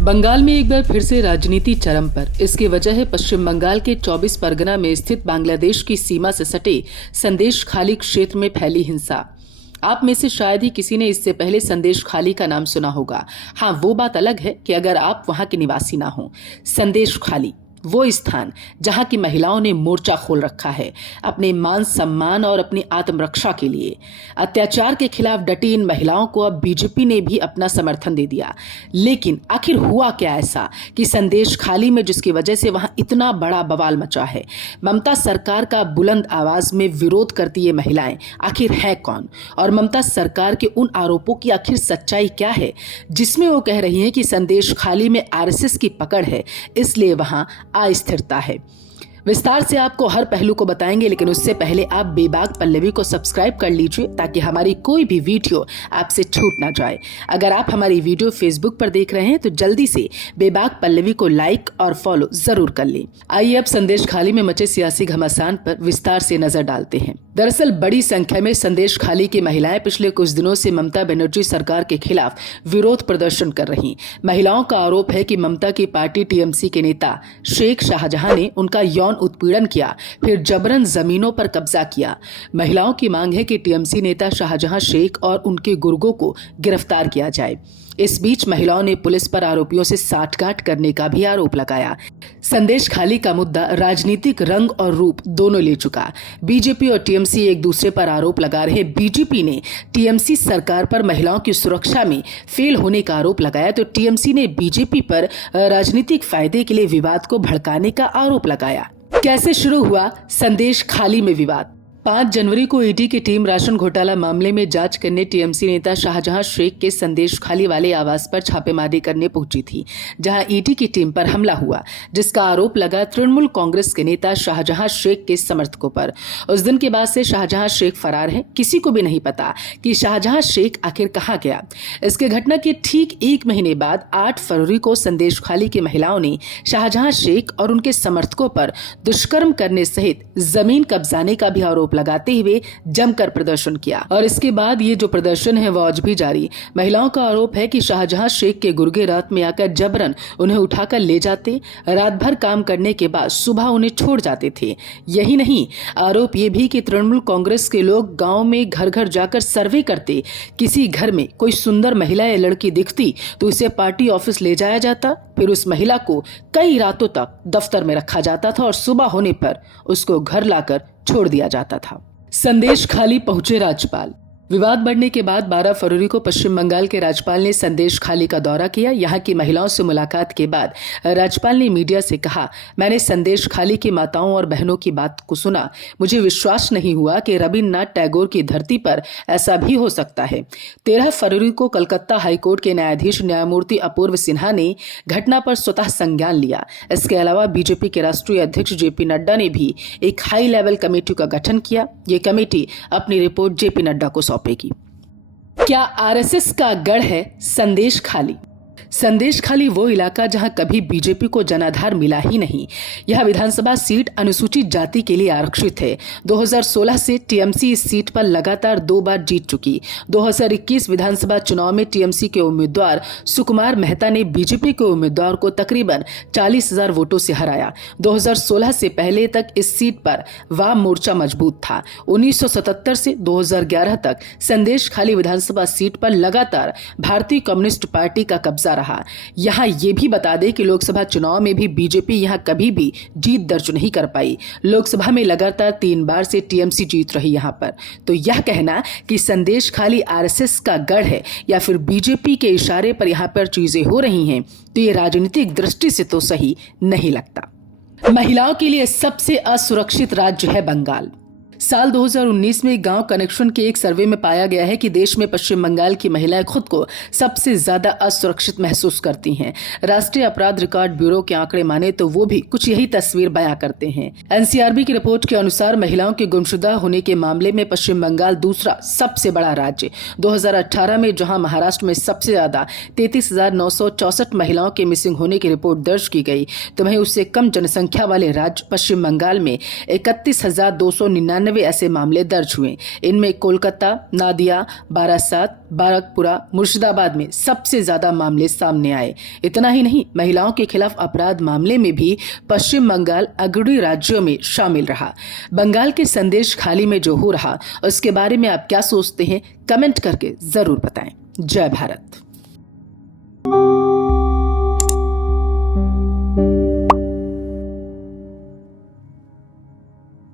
बंगाल में एक बार फिर से राजनीति चरम पर। इसकी वजह है पश्चिम बंगाल के 24 परगना में स्थित बांग्लादेश की सीमा से सटे संदेश खाली क्षेत्र में फैली हिंसा। आप में से शायद ही किसी ने इससे पहले संदेश खाली का नाम सुना होगा। हाँ, वो बात अलग है कि अगर आप वहां के निवासी ना हो। संदेश खाली वो स्थान जहां की महिलाओं ने मोर्चा खोल रखा है अपने मान सम्मान और अपनी आत्मरक्षा के लिए। अत्याचार के खिलाफ डटी इन महिलाओं को अब बीजेपी ने भी अपना समर्थन दे दिया। लेकिन आखिर हुआ क्या ऐसा कि संदेश खाली में जिसकी वजह से वहां इतना बड़ा बवाल मचा है? ममता सरकार का बुलंद आवाज में विरोध करती ये महिलाएं आखिर है कौन, और ममता सरकार के उन आरोपों की आखिर सच्चाई क्या है जिसमें वो कह रही हैं कि संदेश खाली में आरएसएस की पकड़ है, इसलिए वहां अस्थिरता है। विस्तार से आपको हर पहलू को बताएंगे, लेकिन उससे पहले आप बेबाक पल्लवी को सब्सक्राइब कर लीजिए ताकि हमारी कोई भी वीडियो आपसे छूट ना जाए। अगर आप हमारी वीडियो फेसबुक पर देख रहे हैं तो जल्दी से बेबाक पल्लवी को लाइक और फॉलो जरूर कर लें। आइए अब संदेश खाली में मचे सियासी घमासान पर विस्तार से नजर डालते हैं। दरअसल बड़ी संख्या में संदेश खाली की महिलाएं पिछले कुछ दिनों से ममता बनर्जी सरकार के खिलाफ विरोध प्रदर्शन कर रही। महिलाओं का आरोप है कि ममता की पार्टी टीएमसी के नेता शेख शाहजहां ने उनका यौन उत्पीड़न किया, फिर जबरन जमीनों पर कब्जा किया। महिलाओं की मांग है कि टीएमसी नेता शाहजहां शेख और उनके गुर्गों को गिरफ्तार किया जाए। इस बीच महिलाओं ने पुलिस पर आरोपियों से साठगांठ करने का भी आरोप लगाया। संदेश खाली का मुद्दा राजनीतिक रंग और रूप दोनों ले चुका। बीजेपी और टीएमसी एक दूसरे पर आरोप लगा रहे। बीजेपी ने टीएमसी सरकार पर महिलाओं की सुरक्षा में फेल होने का आरोप लगाया, तो टीएमसी ने बीजेपी पर राजनीतिक फायदे के लिए विवाद को भड़काने का आरोप लगाया। कैसे शुरू हुआ संदेश खाली में विवाद? 5 जनवरी को ईडी की टीम राशन घोटाला मामले में जांच करने टीएमसी नेता शाहजहां शेख के संदेश खाली वाले आवास पर छापेमारी करने पहुंची थी, जहां ईडी की टीम पर हमला हुआ, जिसका आरोप लगा तृणमूल कांग्रेस के नेता शाहजहां शेख के समर्थकों पर। उस दिन के बाद से शाहजहां शेख फरार है। किसी को भी नहीं पता कि शाहजहां शेख आखिर कहां गया। इसके घटना के ठीक 1 महीने बाद 8 फरवरी को संदेश खाली की महिलाओं ने शाहजहां शेख और उनके समर्थकों पर दुष्कर्म करने सहित जमीन कब्जाने का भी आरोप लगाते हुए जमकर प्रदर्शन किया, और इसके बाद ये जो प्रदर्शन है वो आज भी जारी। महिलाओं का आरोप है कि शाहजहां शेख के गुर्गे रात में आकर जबरन उन्हें उठाकर ले जाते, रात भर काम करने के बाद सुबह उन्हें छोड़ जाते थे। यही नहीं, आरोप ये भी कि तृणमूल कांग्रेस के लोग गांव में घर घर जाकर सर्वे करते। किसी घर में कोई सुंदर महिला या लड़की दिखती तो उसे पार्टी ऑफिस ले जाया जाता, फिर उस महिला को कई रातों तक दफ्तर में रखा जाता था और सुबह होने पर उसको घर लाकर छोड़ दिया जाता था। संदेश खाली पहुंचे राज्यपाल। विवाद बढ़ने के बाद 12 फरवरी को पश्चिम बंगाल के राज्यपाल ने संदेश खाली का दौरा किया। यहां की महिलाओं से मुलाकात के बाद राज्यपाल ने मीडिया से कहा, मैंने संदेश खाली की माताओं और बहनों की बात को सुना। मुझे विश्वास नहीं हुआ कि रविन्द्रनाथ टैगोर की धरती पर ऐसा भी हो सकता है। 13 फरवरी को कलकत्ता हाईकोर्ट के न्यायाधीश न्यायमूर्ति अपूर्व सिन्हा ने घटना पर स्वतः संज्ञान लिया। इसके अलावा बीजेपी के राष्ट्रीय अध्यक्ष जेपी नड्डा ने भी एक हाई लेवल कमेटी का गठन किया। ये कमेटी अपनी रिपोर्ट जेपी नड्डा को सौंपेगी। क्या आरएसएस का गढ़ है संदेश खाली? संदेश खाली वो इलाका जहां कभी बीजेपी को जनाधार मिला ही नहीं। यह विधानसभा सीट अनुसूचित जाति के लिए आरक्षित है। 2016 से टीएमसी इस सीट पर लगातार 2 बार जीत चुकी। 2021 विधानसभा चुनाव में टीएमसी के उम्मीदवार सुकुमार मेहता ने बीजेपी के उम्मीदवार को तकरीबन 40,000 वोटों से हराया। 2016 से पहले तक इस सीट पर वाम मोर्चा मजबूत था। 1977 से 2011 तक संदेश खाली विधानसभा सीट पर लगातार भारतीय कम्युनिस्ट पार्टी का कब्जा रहा। यहां यह भी बता दें कि लोकसभा चुनाव में भी बीजेपी यहां कभी भी जीत दर्ज नहीं कर पाई। लोकसभा में लगातार 3 बार से टीएमसी जीत रही यहां पर। तो यह कहना कि संदेश खाली आरएसएस का गढ़ है या फिर बीजेपी के इशारे पर यहां पर चीजें हो रही हैं, तो ये राजनीतिक दृष्टि से तो सही नहीं लगता। महिलाओं के लिए सबसे असुरक्षित राज्य है बंगाल। साल 2019 में गांव कनेक्शन के एक सर्वे में पाया गया है कि देश में पश्चिम बंगाल की महिलाएं खुद को सबसे ज्यादा असुरक्षित महसूस करती हैं। राष्ट्रीय अपराध रिकॉर्ड ब्यूरो के आंकड़े माने तो वो भी कुछ यही तस्वीर बयां करते हैं। एनसीआरबी की रिपोर्ट के अनुसार महिलाओं के गुमशुदा होने के मामले में पश्चिम बंगाल दूसरा सबसे बड़ा राज्य। 2018 में जहां महाराष्ट्र में सबसे ज्यादा 33,964 महिलाओं के मिसिंग होने की रिपोर्ट दर्ज की गई, तो वहीं उससे कम जनसंख्या वाले राज्य पश्चिम बंगाल में 31,299 98 ऐसे मामले दर्ज हुए। इनमें कोलकाता, नादिया, बारासात, बाराकपुरा, मुर्शिदाबाद में सबसे ज्यादा मामले सामने आए। इतना ही नहीं, महिलाओं के खिलाफ अपराध मामले में भी पश्चिम बंगाल अग्रणी राज्यों में शामिल रहा। बंगाल के संदेश खाली में जो हो रहा उसके बारे में आप क्या सोचते हैं, कमेंट करके जरूर बताएं। जय भारत।